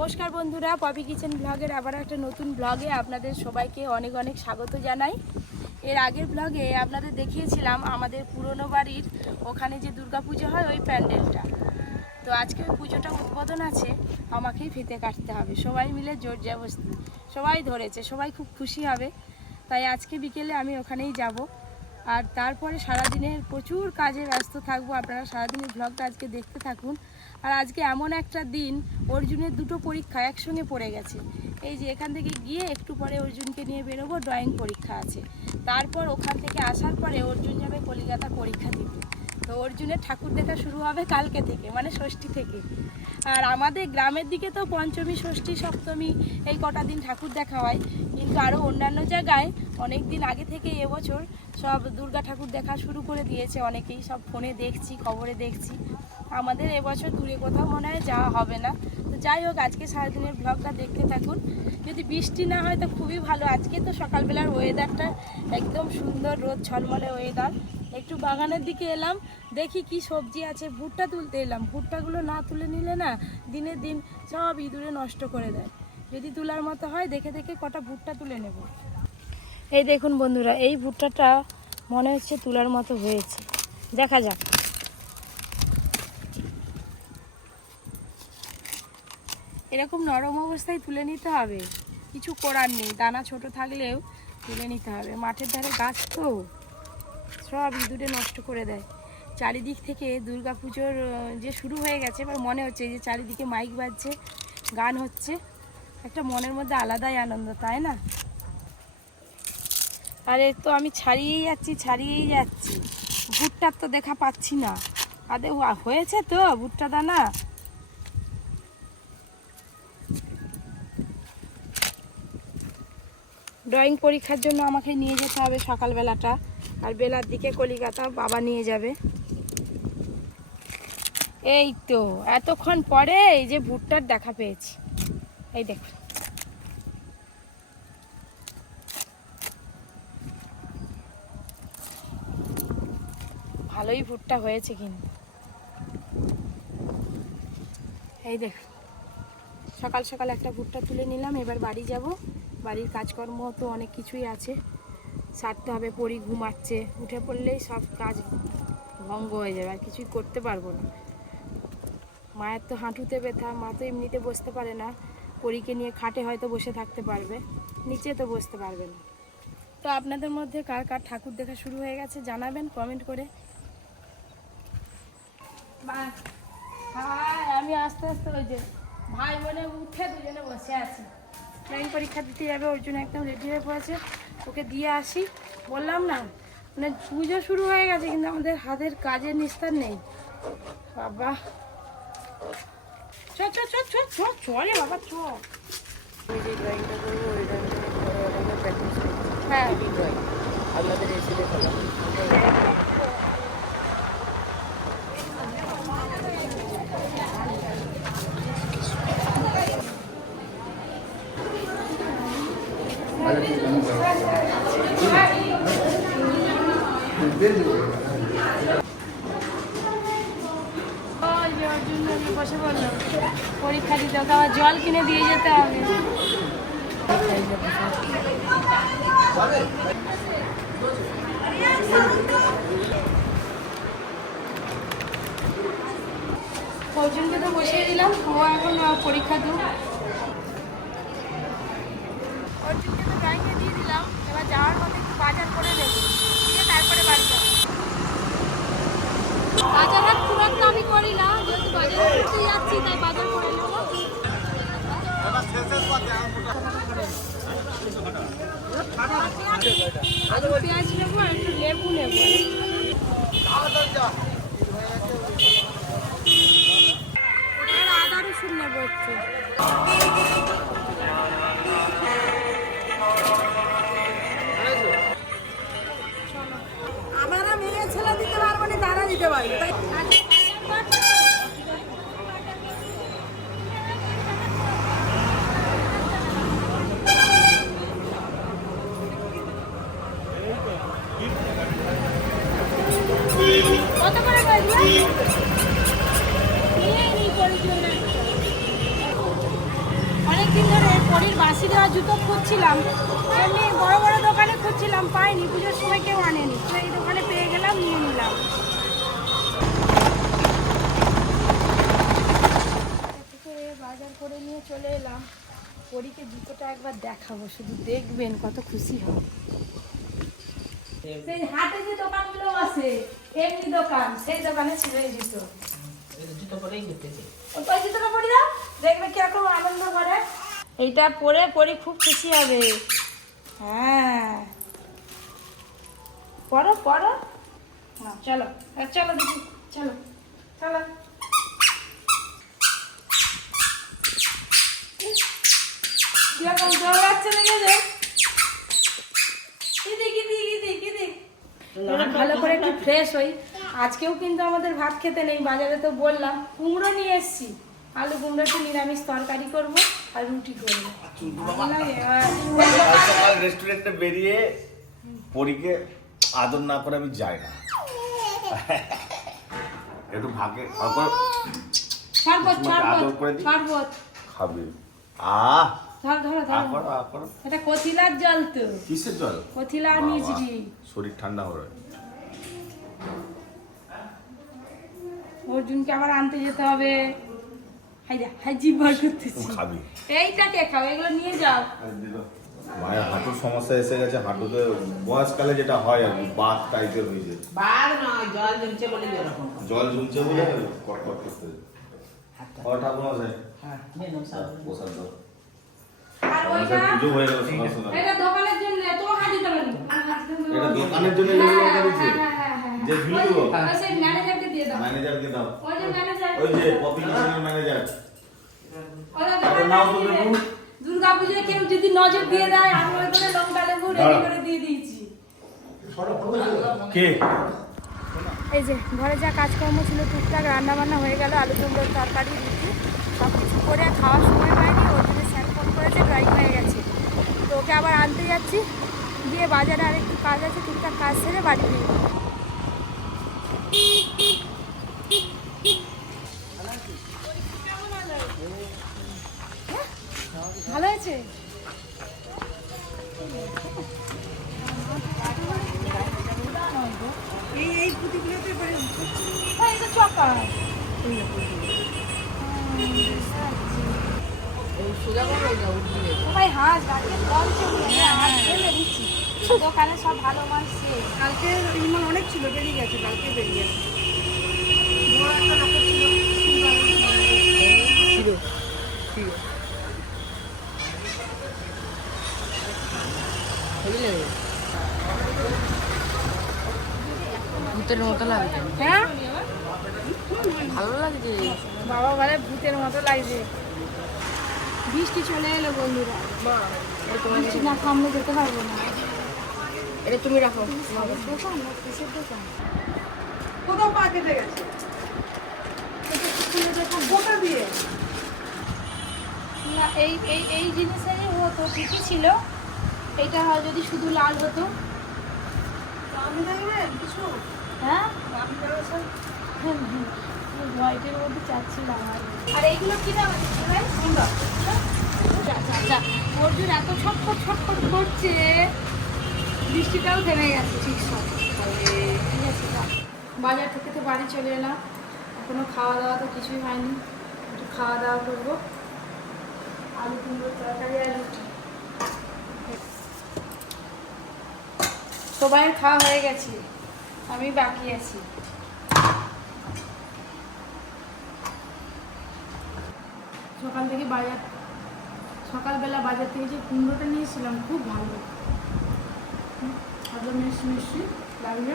নমস্কার বন্ধুরা, poppy kitchen ব্লগের আবার একটা নতুন ব্লগে আপনাদের সবাইকে অনেক অনেক স্বাগত জানাই। এর আগের ব্লগে আপনাদের দেখিয়েছিলাম আমাদের পুরনো বাড়ির ওখানে যে দুর্গাপুজো হয়, ওই প্যান্ডেলটা। তো আজকে ওই পুজোটা উদ্বোধন আছে, আমাকেই ফিতে কাটতে হবে। সবাই মিলে জোর জবস্তি সবাই ধরেছে, সবাই খুব খুশি হবে। তাই আজকে বিকেলে আমি ওখানেই যাব। আর তারপরে সারাদিনের প্রচুর কাজে ব্যস্ত থাকব। আপনারা সারাদিনের ব্লগটা আজকে দেখতে থাকুন। আর আজকে এমন একটা দিন, অর্জুনের দুটো পরীক্ষা একসঙ্গে পড়ে গেছে। এই যে এখান থেকে গিয়ে একটু পরে অর্জুনকে নিয়ে বেরোবো ড্রয়িং পরীক্ষা আছে। তারপর ওখান থেকে আসার পরে অর্জুন যাবে কলিকাতা পরীক্ষা দিতে। তো অর্জুনের ঠাকুর দেখা শুরু হবে কালকে থেকে মানে ষষ্ঠী থেকে। আর আমাদের গ্রামের দিকে তো পঞ্চমী, ষষ্ঠী, সপ্তমী এই কটা দিন ঠাকুর দেখা হয়। কিন্তু আরও অন্যান্য জায়গায় অনেক দিন আগে থেকে এবছর সব দুর্গা ঠাকুর দেখা শুরু করে দিয়েছে অনেকেই। সব ফোনে দেখছি, খবরে দেখছি। আমাদের এবছর দূরে কোথাও মনে হয় যাওয়া হবে না। তো যাই হোক, আজকে সারাদিনের ব্লগটা দেখতে থাকুন। যদি বৃষ্টি না হয়, তো খুবই ভালো। আজকে তো সকালবেলার ওয়েদারটা একদম সুন্দর, রোদ ঝলমলে ওয়েদার একটু বাগানের দিকে এলাম, দেখি কি সবজি আছে। ভুট্টা তুলতে এলাম। ভুট্টাগুলো না তুলে নিলে না দিনের দিন সব ইঁদুরে নষ্ট করে দেয়। যদি তোলার মতো হয়, দেখে দেখে কটা ভুট্টা তুলে নেব। এই দেখুন বন্ধুরা, এই ভুট্টাটা মনে হচ্ছে তোলার মতো হয়েছে। দেখা যাক। এরকম নরম অবস্থায় তুলে নিতে হবে। কিছু করার নেই দানা ছোট থাকলেও তুলে নিতে হবে। মাঠের ধারে গাছ তো সব ইঁদুরে নষ্ট করে দেয়। চারিদিক থেকে আহ, যে শুরু হয়ে গেছে এবার মনে হচ্ছে যে চারিদিকে মাইক বাজছে গান হচ্ছে একটা মনের মধ্যে আলাদাই আনন্দ তাই না? আরে তো আমি ছাড়িয়েই যাচ্ছি ছাড়িয়েই যাচ্ছি। ভুট্টার তো দেখা পাচ্ছি না। আদে হয়েছে তো ভুট্টা দানা। ড্রয়িং পরীক্ষার জন্য আমাকে নিয়ে যেতে হবে সকালবেলাটা। আর বেলার দিকে কলিকাতা বাবা নিয়ে যাবে। এই তো, এতক্ষণ পরে এই যে ভুট্টার দেখা পেয়েছি। এই দেখুন ভালোই ভুট্টা হয়েছে কিন্তু। এই দেখুন সকাল সকাল একটা ভুট্টা তুলে নিলাম, এবার বাড়ি যাব। বাড়ির কাজকর্ম তো অনেক কিছুই আছে। সারতে হবে, পরি ঘুমাচ্ছে, উঠে পড়লেই সব কাজ ভঙ্গ হয়ে যাবে, আর কিছুই করতে পারব না। মায়ের তো হাঁটুতে ব্যথা, মা তো এমনিতে বসতে পারে না। পরীকে নিয়ে খাটে হয়তো বসে থাকতে পারবে, নিচে তো বসতে পারবে না। তো আপনাদের মধ্যে কার কার ঠাকুর দেখা শুরু হয়ে গেছে জানাবেন কমেন্ট করে। আমি আস্তে আস্তে ওই যে ভাই বোনে উঠে দুজনে বসে আছি। ড্রয়িং পরীক্ষা দিতে যাবে ওর জন্য একদম রেডি হয়ে পড়েছে। ওকে দিয়ে আসি। বললাম না মানে পুজো শুরু হয়ে গেছে কিন্তু আমাদের হাতের কাজের নিস্তার নেই। বাবা। চ চ চ চ চ চলে বাবা চ। আমি যে ড্রয়িংটা করব ওই ড্রয়িংটা প্র্যাকটিস হ্যাঁ। ড্রয়িং আপনাদের এসে দেখালাম ওই যে ওর জন্য আমি বসে পড়লাম পরীক্ষা দিতে ওকে আবার জল কিনে দিয়ে যেতে হবে। অর্জুনকে তো বসিয়ে দিলাম ও এখন পরীক্ষা দেব অর্জুনকে তো ড্রয়িংয়ে দিয়ে দিলাম এবার যাওয়ার পথে একটু বাজার করে নেব। দিয়ে তারপরে বাড়ি যাব। বাজার হাট খুব একটা আমি করি না, যেহেতু বাজার করতে যাচ্ছি, তাই বাজার করে পেঁয়াজ নেব লেবু নেব। আদা রসুন নেব একটু। না তারা দিতে পারবে দেখাবো শুধু দেখবেন কত খুশি হবে। সেই হাটে যে দোকানগুলো আছে এমনি দোকান সেই দোকানে ছিল এই জুতো জুতো পরেই ঘুরতেছে। ওই জুতোটা পরি দাও দেখবে কীরকম আনন্দ করে। এইটা পরে পরি খুব খুশি হবে। হ্যাঁ। পড়ো চলো চলো দেখি চলো চলো। কীরকম দেখেছে ভালো করে একটু ফ্রেশ হই আজকেও কিন্তু আমাদের ভাত খেতে নেই বাজারে তো বললাম। কুমড়ো নিয়ে এসেছি। আলু কুমড়ো একটু নিরামিষ তরকারি করব আর রুটি করব। রেস্টুরেন্টে বেরিয়ে পরীকে আদর না করে আমি যাই না। একটু ভাগে আদর করে খাবে। আহ! ধরো ধরো ধরো। করো এটা কচিলার জল তো। কিসের জল? বাবা, মিচড়ি শরীর ঠান্ডা হবে অর্জুনকে আবার আনতে যেতে হবে। হাই হাই জিভ বার করতেছি। খাবি। এইটা কে খাও এগুলো নিয়ে যাও। মায়ের হাঁটুর সমস্যা এসে গেছে হাঁটুতে বয়সকালে যেটা হয় আর কি বাত টাইপের হয়েছে বার নয় জল জমছে বলে জল জমছে বলে কটকট করতে ঠাকুর হ্যাঁ। প্রসাদ দাও। আর পুজো হয়ে গেল সকাল সকাল এটা দোকানের জন্য তোমার হাতে দেবেন আর হাতে দেবেন। এটা দোকানের জন্য এগুলো হ্যাঁ? হ্যাঁ। যে ঝুলগুলো? ওই- ওই সেই ম্যানেজারকে দিয়ে দাও। ম্যানেজারকে দাও। ওই যে ম্যানেজার ওই যে কপি কিচেনের ম্যানেজার ওরা তারপর নাও তো দেখুন। দুর্গা পুজোয় কেউ যদি নজর দিয়ে দেয় আমি ওই করে লঙ্কা লেবু রেডি করে দিয়ে দিয়েছি। কে? এই যে ঘরে যা কাজকর্ম ছিল টুকটাক রান্না বান্না হয়ে গেল আলু কুমড়োর তরকারি রুটি সব কিছু করে আর খাওয়ার সময় পাইনি ওর জন্য স্যার ফোন করেছে ড্রাইভ হয়ে গেছে। তো ওকে আবার আনতে যাচ্ছি। গিয়ে বাজারে আরেকটু কাজ আছে, ঠিকঠাক কাজ সেরে বাড়ি ফিরে সোজা করো ওই যাও, সবাই হাঁস গাছে কম হাঁস ফেলে দিচ্ছি। দোকানে সব ভালো মাছ শেষ। কালকে ইমান অনেক ছিল বেরিয়ে গেছে কালকে বেরিয়ে গেছে। বড় একটা লোকের ছিল ছিল ছিল বুঝলে ভূতের মতো লাগছে। হ্যাঁ? ভালো লাগছে। বাবা বলে ভূতের মতো লাগছে। বৃষ্টি চলে এলো বন্ধুরা। বৃষ্টি না থামলে যেতে পারব না। এটা তুমি রাখো। দোকান না কিসের দোকান কোথাও পা কেটে গেছে। এটা ফুলের দিয়ে। না এই এই এই জিনিসেরই হতো ঠিকই ছিল। এইটা হয় যদি শুধু লাল হতো। আমি দেখবেন কিছু। হ্যাঁ? আমি দেখবেন হোয়াইটের মধ্যে চাচ্ছিলাম আর এইগুলো কি দাম আছে ভাই? অর্জুন এত ছটফট ছটফট করছে। বৃষ্টিটাও থেমে গেছে ঠিক সব ঠিক আছে। বাজার থেকে তো বাড়ি চলে এলাম। এখনও খাওয়া দাওয়া তো কিছুই হয়নি। একটু খাওয়া দাওয়া করব। আলু কুমড়োর তরকারি আর রুটি। সবাইয়ের খাওয়া হয়ে গেছে। আমি বাকি আছি। সকাল থেকে বাজার সকালবেলা বাজার থেকে যে কুমড়োটা নিয়েছিলাম খুব ভালো। হুম, এত মিষ্টি মিষ্টি লাগবে?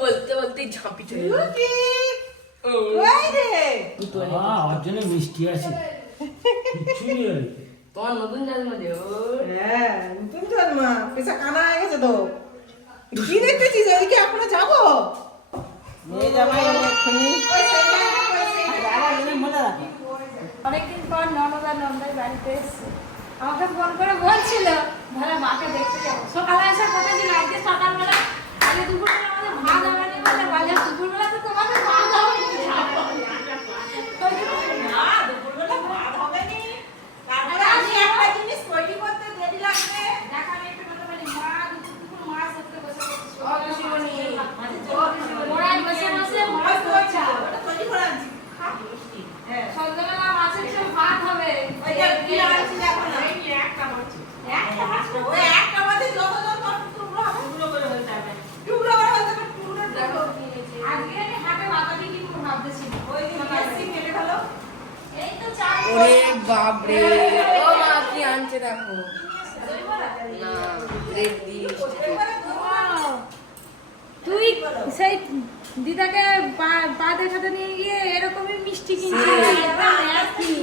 বলতে বলতে ঝাঁপি চলে গেল। ওই রে ওর জন্য মিষ্টি আছে। তোমার নতুন জন্ম দে ও হ্যাঁ নতুন জন্মা পেশা কানা হয়ে গেছে তো। কি দেখতেছিস ওইদিকে এখনও যাব? নিয়ে যাবাই এক্ষুনি। অনেকদিন পর ননদা নন্দাই বাড়িতে এসছি। আমাকে ফোন করে বলছিল ভালো মাকে দেখতে যাব। সকালে আসার কথা ছিল আজকে সকালবেলা আজকে দুপুরবেলা আমাদের ভাত হবে বলে বাজার দুপুরবেলা তো তোমাদের ভাত হবে সেই দিদাকে পা দেখাতে নিয়ে গিয়ে এরকমই মিষ্টি কিনছিস একই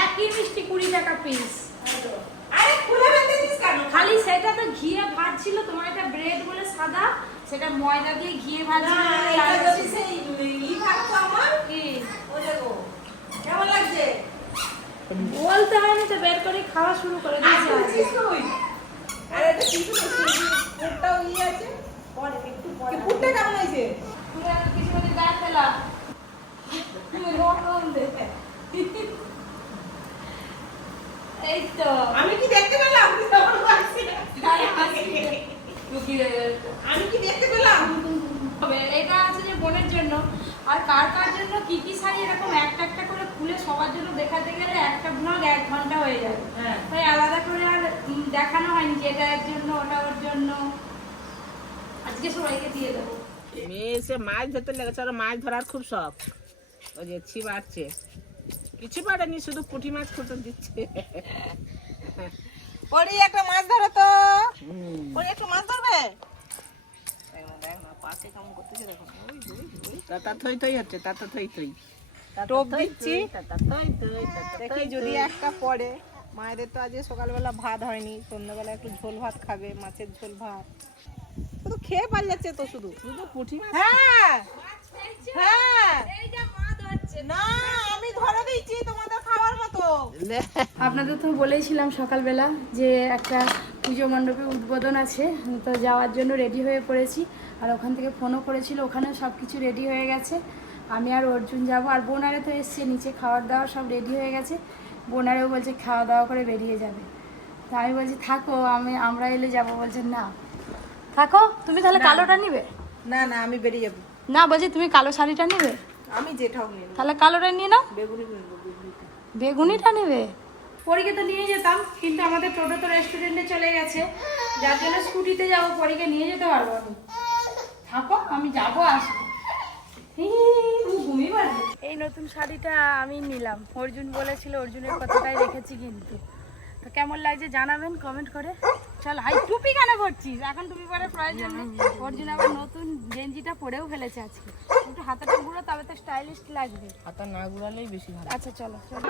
একই মিষ্টি কুড়ি টাকা পিস আরে খুলে সেটা তো ঘিয়ে ভাজছিল তোমার একটা ব্রেড বলে সাদা সেটা ময়দা দিয়ে ঘিয়ে ভাজছিল আমার, কি? কেমন লাগছে? বলতে হয়নি তো বের করে খাওয়া শুরু করে দিয়েছে? আর এটা কিছু না, সুজি, পুরটাও ই আছে। কেমন হয়েছে? তুই আর কিছু মানে গা ফেলা তুমি রকম দে এই তো আমি কি দেখতে পেলাম। আমি কি দেখতে পেলাম এটা আছে যে বোনের জন্য আর কার কার জন্য কি কি শাড়ি এরকম একটা একটা করে খুলে সবার জন্য দেখাতে গেলে একটা ব্লগ এক ঘণ্টা হয়ে যাবে হ্যাঁ। তাই আলাদা করে আর দেখানো হয়নি যে এটা এর জন্য ওটা ওর জন্য আজকে সবাইকে দিয়ে দেবো। মেয়ে এসে মাছ ধরতে লেগেছে আর মাছ ধরার খুব শখ। ওই যে ছি বাড়ছে কিছু পারেনি শুধু পুঁটি মাছ খুঁটে দিচ্ছে। পরি একটা মাছ ধরো তো। পরি একটু মাছ ধরবে? তাতা থই থই হচ্ছে তাতা থই থই। টোপ দিচ্ছি। দেখি যদি একটা পড়ে। মায়েদের তো আজকে সকালবেলা ভাত হয়নি সন্ধ্যাবেলা একটু ঝোল ভাত খাবে মাছের ঝোল ভাত। শুধু খেয়ে পাল যাচ্ছে তো শুধু। শুধু পুঁটি হ্যাঁ। হ্যাঁ। এই যে মা ধরছে। না আমি ধরে দিচ্ছি তোমাদের খাওয়ার মতো। আপনাদের তো বলেইছিলাম সকালবেলা যে একটা পুজো মণ্ডপে উদ্বোধন আছে তো যাওয়ার জন্য রেডি হয়ে পড়েছি। আর ওখান থেকে ফোনও করেছিল ওখানেও সব কিছু রেডি হয়ে গেছে। আমি আর অর্জুন যাব আর বোনারে তো এসছে নিচে খাওয়ার দাওয়ার সব রেডি হয়ে গেছে। বোনারেও বলছে খাওয়া দাওয়া করে বেরিয়ে যাবে। তা আমি বলছি থাকো আমি আমরা এলে যাব। বলছে না। থাকো তুমি তাহলে কালোটা নিবে? না না আমি বেরিয়ে যাব। না বলছি তুমি কালো শাড়িটা নেবে? আমি যেটাও নিয়ে তাহলে কালোটা নিয়ে নাও। বেগুনি নেব বেগুনিটা। বেগুনিটা নেবে? পরীকে তো নিয়ে যেতাম কিন্তু আমাদের টোটো তো রেস্টুরেন্টে চলে গেছে। যার জন্য স্কুটিতে যাব পরীকে নিয়ে যেতে পারব আমি। থাকো আমি যাব আসব। এই নতুন শাড়িটা আমি নিলাম। অর্জুন বলেছিল অর্জুনের কথাটাই রেখেছি কিন্তু। তো কেমন লাগছে জানাবেন কমেন্ট করে। চল হাই টুপি কেন করছিস এখন টুপি পরার প্রয়োজন নেই। অর্জুন আবার নতুন গেঞ্জিটা পরেও ফেলেছে আজকে। একটু হাতাটা ঘুরো তবে তো স্টাইলিশ লাগবে। হাতা না ঘুরালেই বেশি ভালো। আচ্ছা চলো চলো।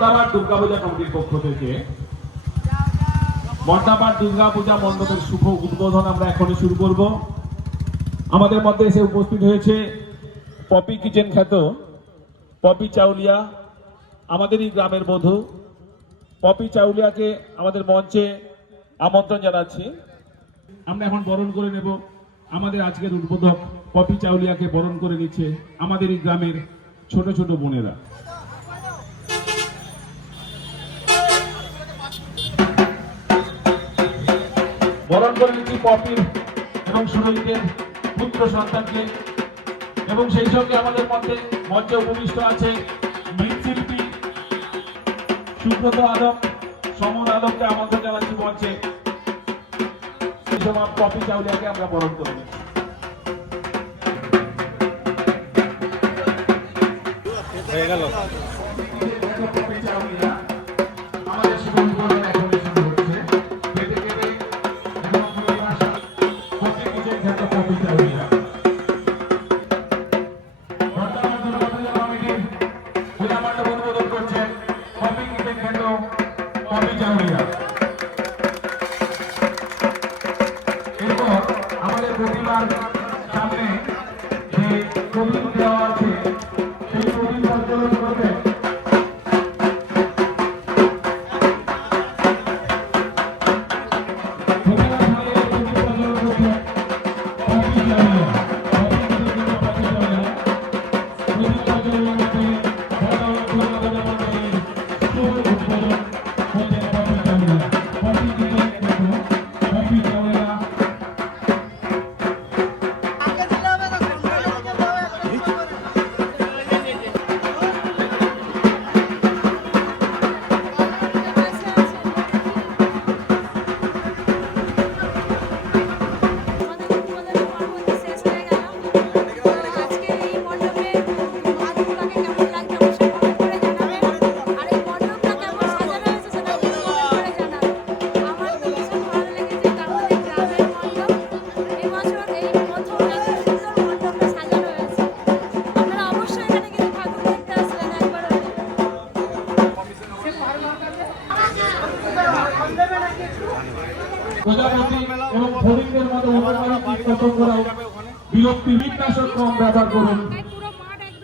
বর্ধমান দুর্গাপূজা কমিটির পক্ষ থেকে। বর্ধমান দুর্গাপূজা মণ্ডপের শুভ উদ্বোধন আমরা এখনই শুরু করব। আমাদের মধ্যে এসে উপস্থিত হয়েছে পপি কিচেন খ্যাত পপি চাউলিয়া, আমাদেরই গ্রামের বধূ। পপি চাউলিয়াকে আমাদের মঞ্চে আমন্ত্রণ জানাচ্ছি। আমরা এখন বরণ করে নেব। আমাদের আজকের উদ্বোধক পপি চাউলিয়াকে বরণ করে নিচ্ছে আমাদের এই গ্রামের ছোট ছোট বোনেরা। বরণ করে নিচ্ছি পপির এবং সুরজিতের পুত্র সন্তানকে? এবং সেই সঙ্গে আমাদের মধ্যে মঞ্চে উপবিষ্ট আছে মৃৎশিল্পী সুব্রত আদম সমন আদমকে আমন্ত্রণ জানাচ্ছি মঞ্চে। সময় পপি চাউলিয়াকে আমরা বরণ করে নিচ্ছি। হয়ে গেল?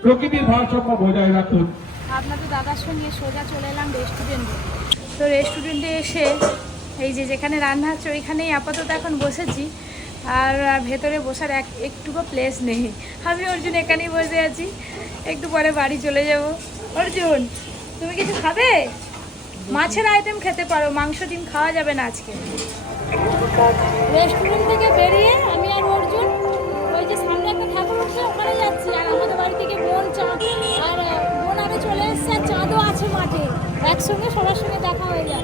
প্রকৃতির ভারসাম্য বজায় রাখুন। আপনাদের দাদার সঙ্গে সোজা চলে এলাম রেস্টুরেন্টে তো রেস্টুরেন্টে এসে এই যে যেখানে রান্না হচ্ছে ওইখানেই আপাতত এখন বসেছি। আর ভেতরে বসার এক একটুকু প্লেস নেই। আমি অর্জুন এখানেই বসে আছি। একটু পরে বাড়ি চলে যাব। অর্জুন তুমি কিছু খাবে? মাছের আইটেম খেতে পারো মাংস ডিম খাওয়া যাবে না আজকে। রেস্টুরেন্ট থেকে বেরিয়ে আমি আর অর্জুন একটা ওখানে যাচ্ছি। আর আমাদের বাড়ি থেকে বোন চাঁদ আর বোন আগে চলে এসছে, আর চাঁদও আছে মাঠে। একসঙ্গে সবার সঙ্গে দেখা হয়ে যায়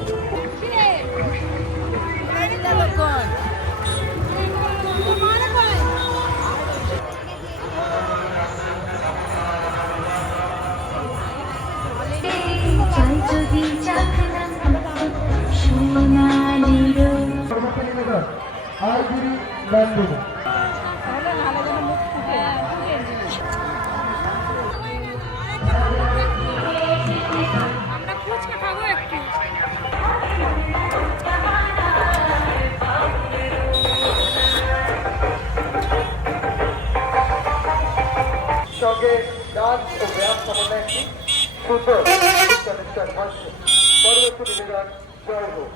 সঙ্গে ডান্স ও ব্যায়াম সমন্বয় একটি সুন্দর অনুষ্ঠান মঞ্চ পরবর্তী নিবেদন জয় হোক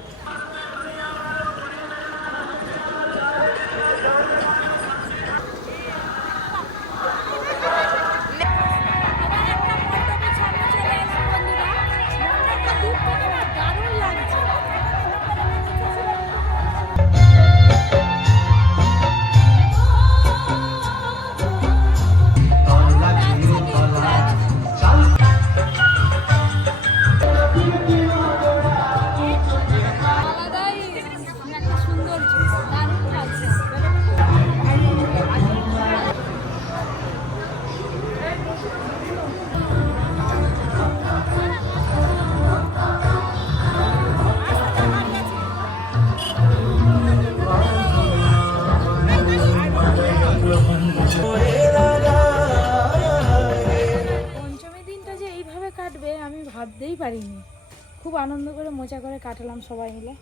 সবাই মিলে।